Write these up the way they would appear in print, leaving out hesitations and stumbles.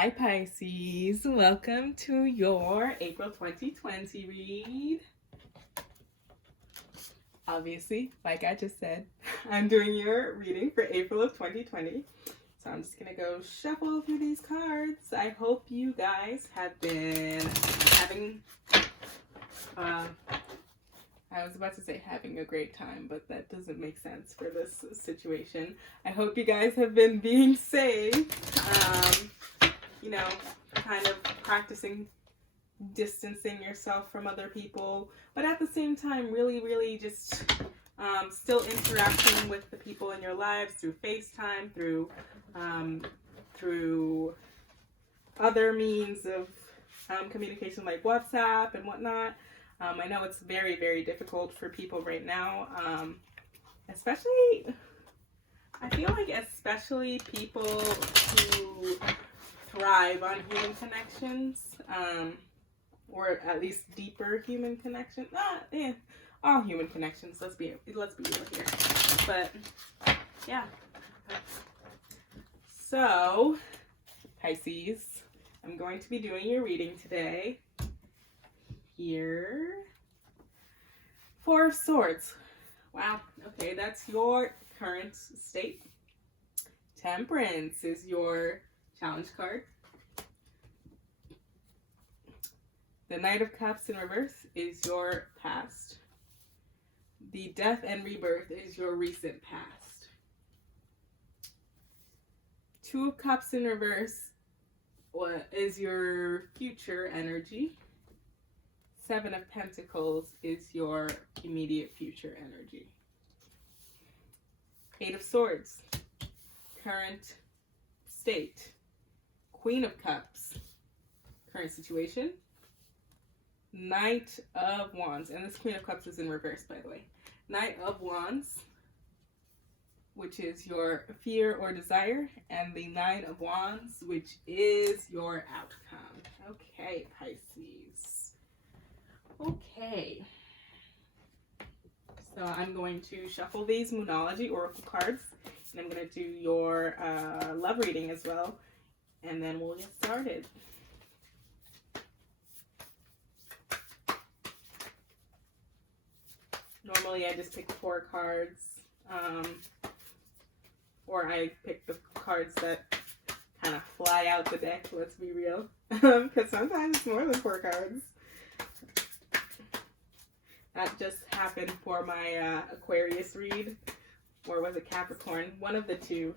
Hi Pisces, welcome to your April 2020 read. Obviously, like I just said, I'm doing your reading for April of 2020. So I'm just going to go shuffle through these cards. I hope you guys have been having, I was about to say having a great time, but that doesn't make sense for this situation. I hope you guys have been being safe. Kind of practicing distancing yourself from other people, but at the same time, really just still interacting with the people in your lives through FaceTime, through other means of communication like WhatsApp and whatnot. I know it's very difficult for people right now, especially, I feel like especially people who thrive on human connections, or at least deeper human connections. All human connections. Let's be real here. But yeah. So, Pisces, I'm going to be doing your reading today. Here, Four of Swords. Wow. Okay, that's your current state. Temperance is your challenge card. The Knight of Cups in reverse is your past. The Death and Rebirth is your recent past. Two of Cups in reverse is your future energy. Seven of Pentacles is your immediate future energy. Eight of Swords, current state. Queen of Cups, current situation. Knight of Wands, and this Queen of Cups is in reverse, by the way. Knight of Wands, which is your fear or desire, and the Nine of Wands, which is your outcome. Okay, Pisces. Okay. So I'm going to shuffle these Moonology Oracle cards, and I'm going to do your love reading as well. And then we'll get started. Normally I just pick 4 cards, or I pick the cards that kind of fly out the deck, let's be real, because sometimes it's more than 4 cards. That just happened for my Aquarius read, or was it Capricorn? One of the two.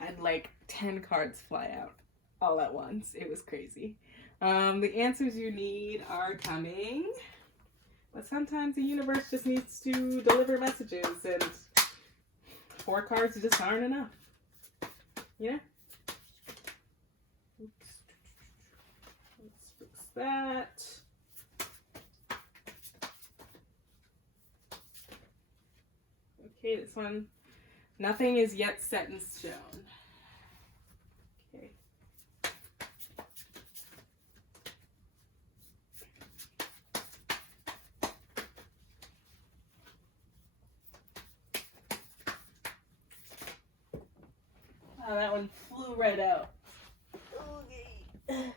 Had like 10 cards fly out all at once. It was crazy. The answers you need are coming, but sometimes the universe just needs to deliver messages, and 4 cards just aren't enough. You know? Oops. Let's fix that. Okay, this one. Nothing is yet set in stone. Okay. Oh, that one flew right out. Okay.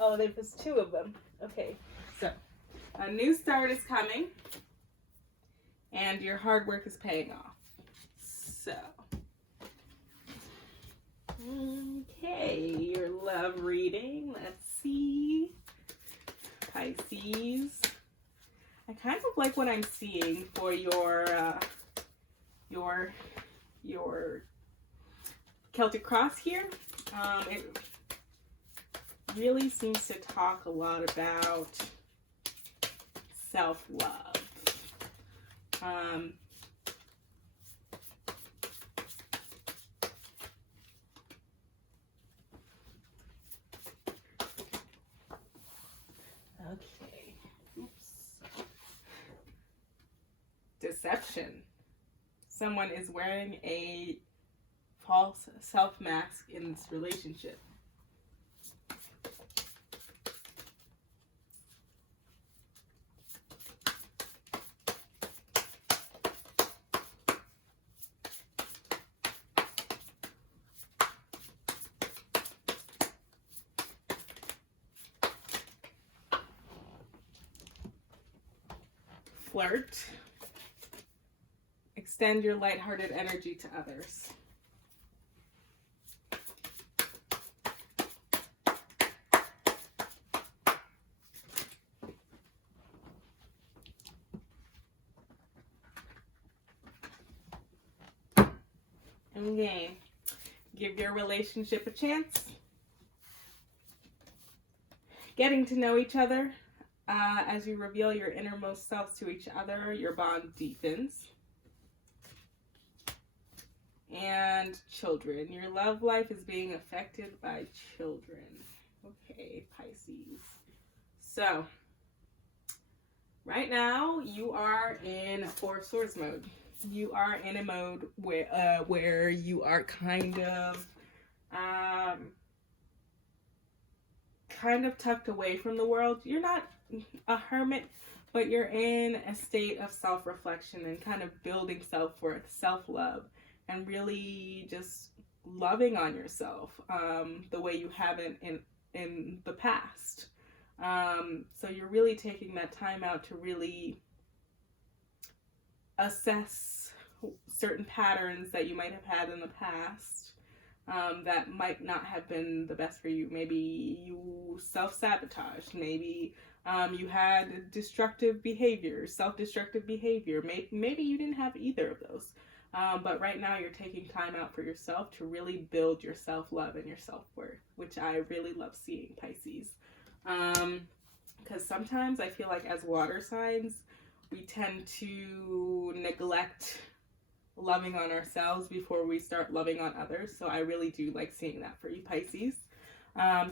Oh, there was 2 of them. Okay, so a new start is coming, and your hard work is paying off. So, okay, your love reading. Let's see, Pisces. I kind of like what I'm seeing for your Celtic cross here. It really seems to talk a lot about self-love. Okay. Oops. Deception. Someone is wearing a false self-mask in this relationship. flirt. Extend your lighthearted energy to others. Okay, give your relationship a chance. Getting to know each other. As you reveal your innermost selves to each other, your bond deepens. And children. Your love life is being affected by children. Okay, Pisces. So, right now, you are in Four of Swords mode. You are in a mode where you are kind of tucked away from the world. You're not a hermit, but you're in a state of self-reflection and kind of building self-worth, self-love, and really just loving on yourself the way you haven't in the past. So you're really taking that time out to really assess certain patterns that you might have had in the past that might not have been the best for you. Maybe you self-sabotaged. Maybe you had destructive behavior, self-destructive behavior. Maybe you didn't have either of those. But right now you're taking time out for yourself to really build your self-love and your self-worth, which I really love seeing, Pisces. Because sometimes I feel like as water signs, we tend to neglect loving on ourselves before we start loving on others. So I really do like seeing that for you, Pisces.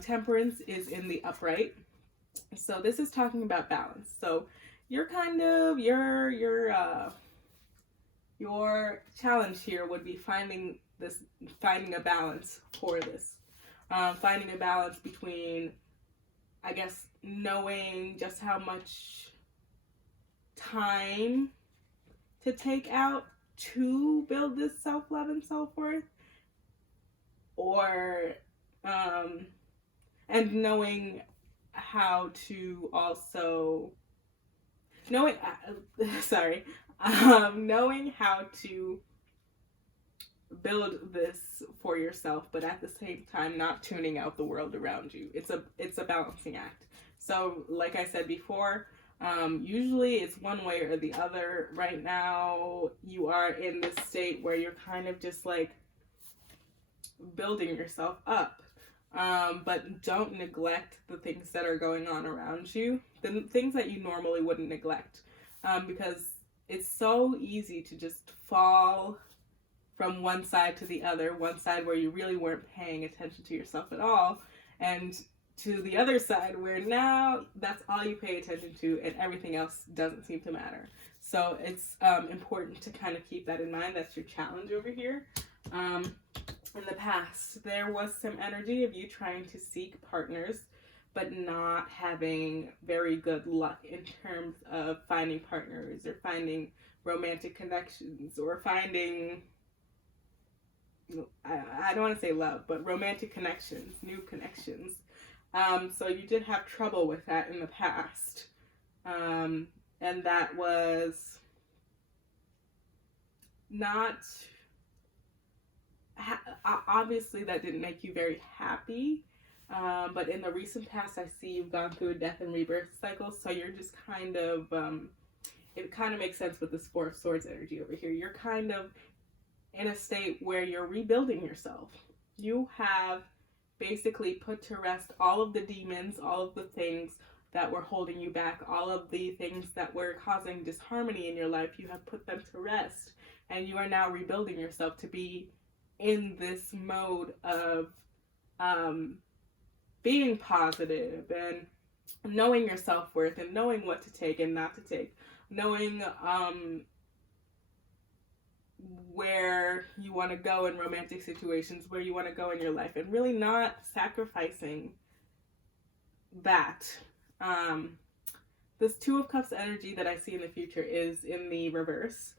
Temperance is in the upright. So this is talking about balance. So you're kind of, your challenge here would be finding a balance for this. Finding a balance between, I guess, knowing just how much time to take out to build this self-love and self-worth, or and knowing how to also knowing how to build this for yourself, but at the same time not tuning out the world around you. It's a balancing act. So like I said before, usually it's one way or the other. Right now you are in this state where you're kind of just like building yourself up, but don't neglect the things that are going on around you, the things that you normally wouldn't neglect, because it's so easy to just fall from one side to the other, one side where you really weren't paying attention to yourself at all, and to the other side where now that's all you pay attention to and everything else doesn't seem to matter. So it's important to kind of keep that in mind. That's your challenge over here. In the past, there was some energy of you trying to seek partners, but not having very good luck in terms of finding partners or finding romantic connections or finding, I don't want to say love, but romantic connections, new connections. So you did have trouble with that in the past. And that was not, obviously that didn't make you very happy. But in the recent past, I see you've gone through a death and rebirth cycle. So you're just kind of, it kind of makes sense with this Four of Swords energy over here. You're kind of in a state where you're rebuilding yourself. You have basically put to rest all of the demons, all of the things that were holding you back, all of the things that were causing disharmony in your life. You have put them to rest, and you are now rebuilding yourself to be in this mode of being positive and knowing your self-worth and knowing what to take and not to take, knowing where you want to go in romantic situations, where you want to go in your life, and really not sacrificing that. This Two of Cups energy that I see in the future is in the reverse.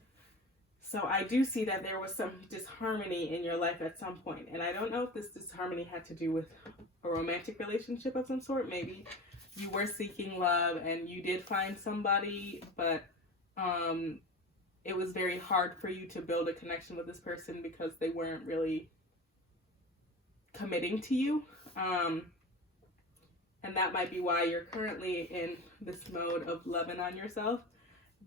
So I do see that there was some disharmony in your life at some point. And I don't know if this disharmony had to do with a romantic relationship of some sort. Maybe you were seeking love and you did find somebody, but um, it was very hard for you to build a connection with this person because they weren't really committing to you. And that might be why you're currently in this mode of loving on yourself.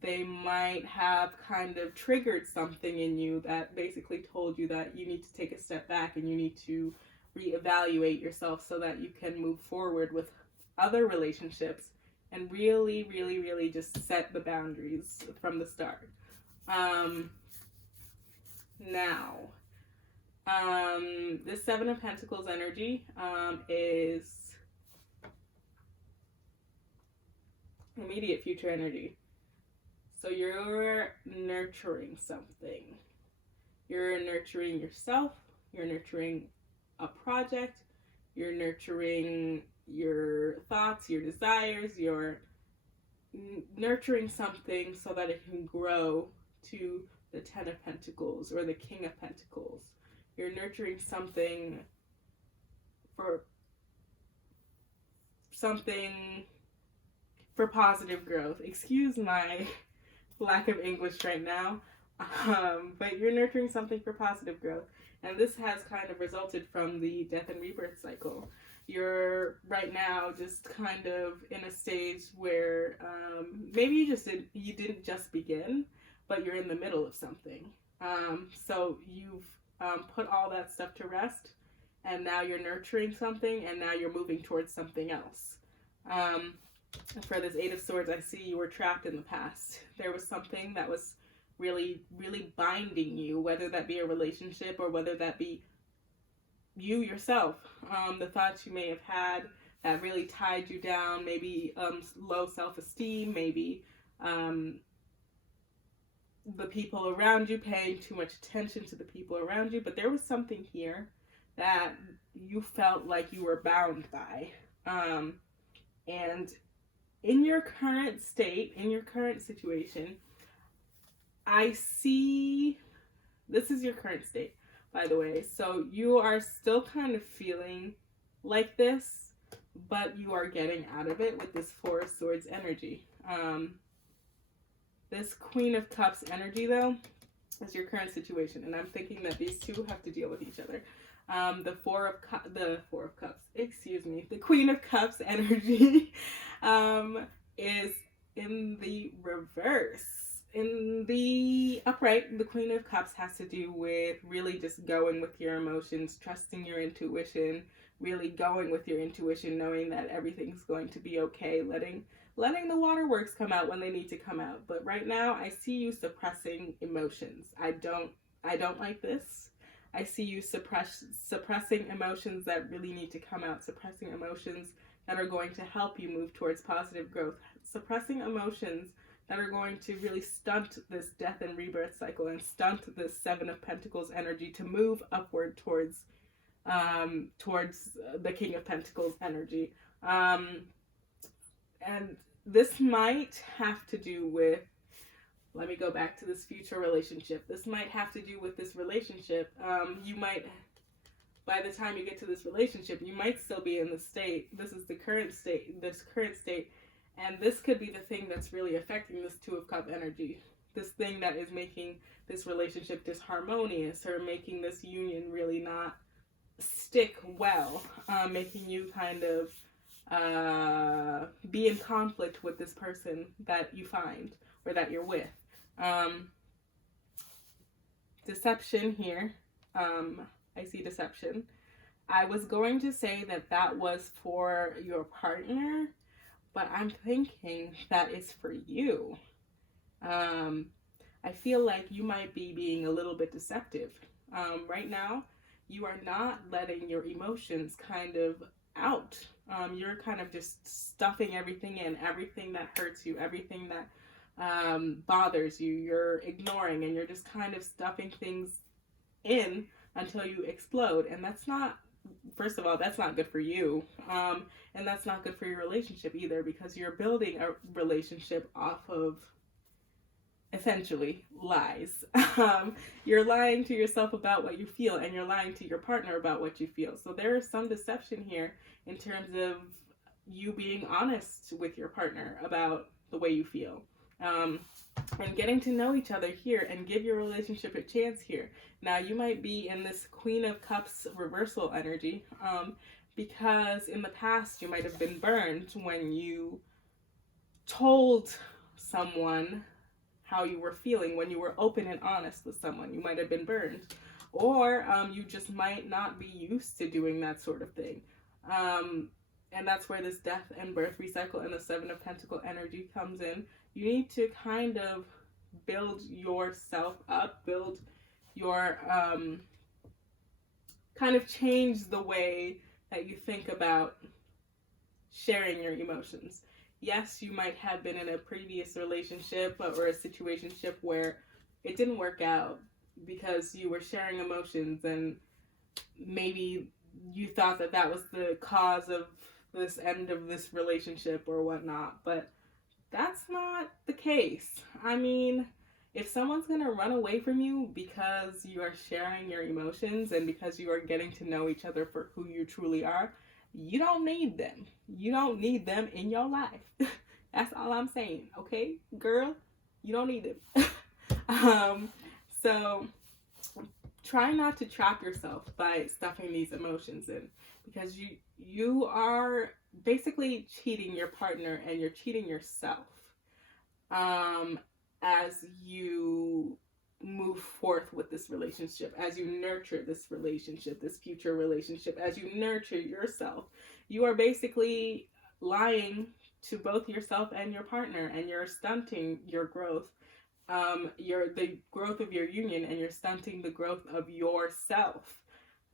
They might have kind of triggered something in you that basically told you that you need to take a step back and you need to reevaluate yourself so that you can move forward with other relationships and really, really, really just set the boundaries from the start. Now, this Seven of Pentacles energy is immediate future energy. So you're nurturing something. You're nurturing yourself. You're nurturing a project. You're nurturing your thoughts, your desires. You're nurturing something so that it can grow to the Ten of Pentacles or the King of Pentacles. You're nurturing something for positive growth. Excuse my lack of English right now, but you're nurturing something for positive growth. And this has kind of resulted from the death and rebirth cycle. You're right now just kind of in a stage where maybe you didn't just begin, but you're in the middle of something. So you've put all that stuff to rest, and now you're nurturing something, and now you're moving towards something else. For this Eight of Swords, I see you were trapped in the past. There was something that was really, really binding you, whether that be a relationship or whether that be you yourself. The thoughts you may have had that really tied you down, maybe low self-esteem, maybe the people around you, paying too much attention to the people around you. But there was something here that you felt like you were bound by. And in your current state, in your current situation, I see, this is your current state, by the way. So you are still kind of feeling like this, but you are getting out of it with this Four of Swords energy. This Queen of Cups energy, though, is your current situation. And I'm thinking that these two have to deal with each other. The Queen of Cups energy is in the reverse. In the upright, the Queen of Cups has to do with really just going with your emotions, trusting your intuition, really going with your intuition, knowing that everything's going to be okay, letting the waterworks come out when they need to come out. But right now, I see you suppressing emotions. I don't like this. I see you suppressing emotions that really need to come out, suppressing emotions that are going to help you move towards positive growth, suppressing emotions that are going to really stunt this death and rebirth cycle and stunt this Seven of Pentacles energy to move upward towards the King of Pentacles energy. And this might have to do with, let me go back to this future relationship. This might have to do with this relationship. You might, by the time you get to this relationship, you might still be in the state. This is the current state, and this could be the thing that's really affecting this Two of Cup energy. This thing that is making this relationship disharmonious or making this union really not stick well, making you kind of be in conflict with this person that you find or that you're with. Deception here. I see deception. I was going to say that was for your partner, but I'm thinking that is for you. I feel like you might be being a little bit deceptive. Right now, you are not letting your emotions kind of out. You're kind of just stuffing everything in, everything that hurts you, everything that bothers you, you're ignoring, and you're just kind of stuffing things in until you explode. And that's not, first of all, that's not good for you. And that's not good for your relationship either, because you're building a relationship off of essentially lies. You're lying to yourself about what you feel, and you're lying to your partner about what you feel. So there is some deception here in terms of you being honest with your partner about the way you feel. And getting to know each other here and give your relationship a chance here. Now, you might be in this Queen of Cups reversal energy because in the past you might have been burned when you told someone how you were feeling, when you were open and honest with someone. You might have been burned. Or you just might not be used to doing that sort of thing. And that's where this death and birth recycle and the Seven of Pentacle energy comes in. You need to kind of build yourself up, build your, kind of change the way that you think about sharing your emotions. Yes, you might have been in a previous relationship or a situationship where it didn't work out because you were sharing emotions and maybe you thought that that was the cause of this end of this relationship or whatnot, but that's not the case. I mean, if someone's gonna run away from you because you are sharing your emotions and because you are getting to know each other for who you truly are, you don't need them. You don't need them in your life. That's all I'm saying, okay, girl? You don't need them. So try not to trap yourself by stuffing these emotions in, because you are basically cheating your partner and you're cheating yourself as you move forth with this relationship, as you nurture this relationship, this future relationship, as you nurture yourself. You are basically lying to both yourself and your partner, and you're stunting your growth, the growth of your union, and you're stunting the growth of yourself.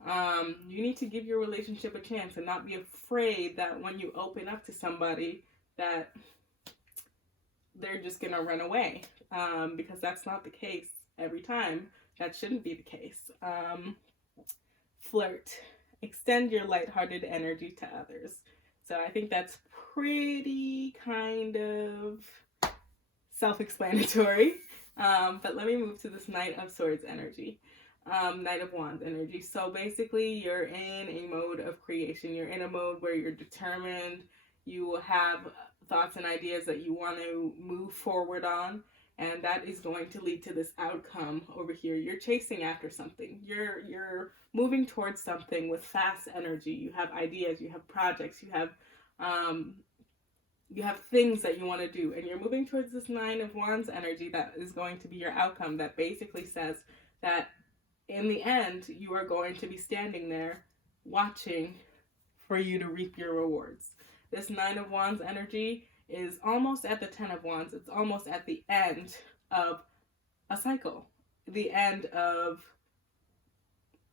You need to give your relationship a chance and not be afraid that when you open up to somebody that they're just gonna run away, because that's not the case every time. That shouldn't be the case. Flirt. Extend your lighthearted energy to others. So I think that's pretty kind of self-explanatory. But let me move to this Knight of Swords energy. Knight of Wands energy. So basically you're in a mode of creation. You're in a mode where you're determined. You have thoughts and ideas that you want to move forward on, and that is going to lead to this outcome over here. You're chasing after something. You're moving towards something with fast energy. You have ideas, you have projects, you have things that you want to do, and you're moving towards this Nine of Wands energy that is going to be your outcome, that basically says that in the end you are going to be standing there watching for you to reap your rewards. This Nine of Wands energy is almost at the Ten of Wands. It's almost at the end of a cycle, the end of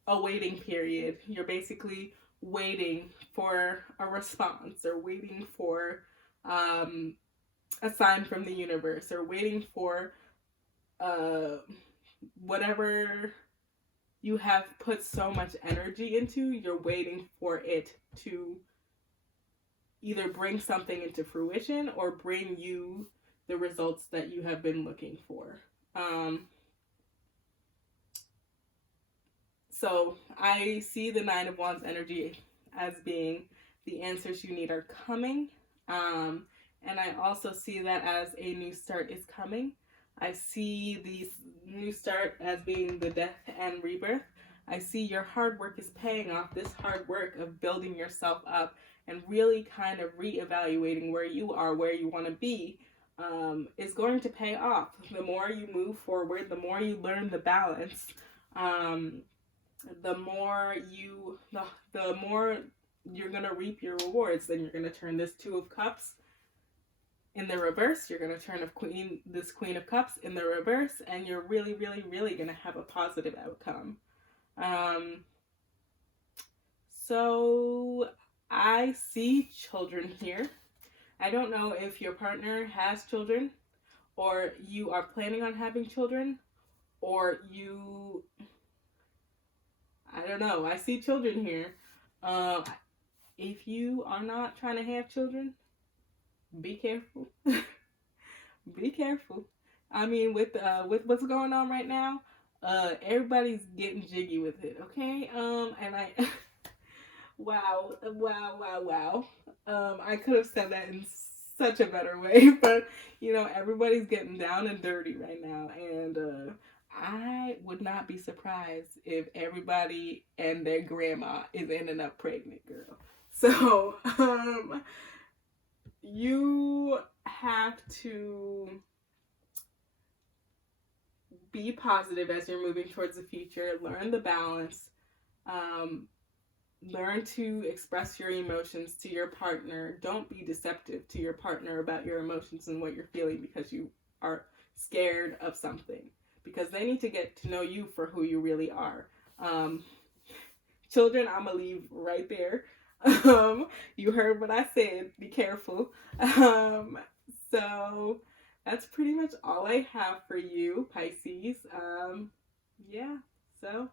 a waiting period. You're basically waiting for a response, or waiting for a sign from the universe, or waiting for whatever you have put so much energy into. You're waiting for it to either bring something into fruition or bring you the results that you have been looking for. So I see the Nine of Wands energy as being the answers you need are coming. And I also see that as a new start is coming. I see the new start as being the death and rebirth. I see your hard work is paying off. This hard work of building yourself up and really kind of reevaluating where you are, where you want to be, is going to pay off. The more you move forward, the more you learn the balance, the more you're going to reap your rewards. Then you're going to turn this Two of Cups in the reverse. You're going to turn this Queen of Cups in the reverse, and you're really, really, really going to have a positive outcome. So I see children here. I don't know if your partner has children, or you are planning on having children, or I don't know. I see children here. If you are not trying to have children, be careful. Be careful. I mean, with what's going on right now, everybody's getting jiggy with it, okay? And I wow. I could have said that in such a better way. But, you know, everybody's getting down and dirty right now. And I would not be surprised if everybody and their grandma is ending up pregnant, girl. So, you have to be positive as you're moving towards the future. Learn the balance. Learn to express your emotions to your partner. Don't be deceptive to your partner about your emotions and what you're feeling because you are scared of something. Because they need to get to know you for who you really are. Children, I'm going to leave right there. You heard what I said. Be careful. So that's pretty much all I have for you, Pisces. Yeah, so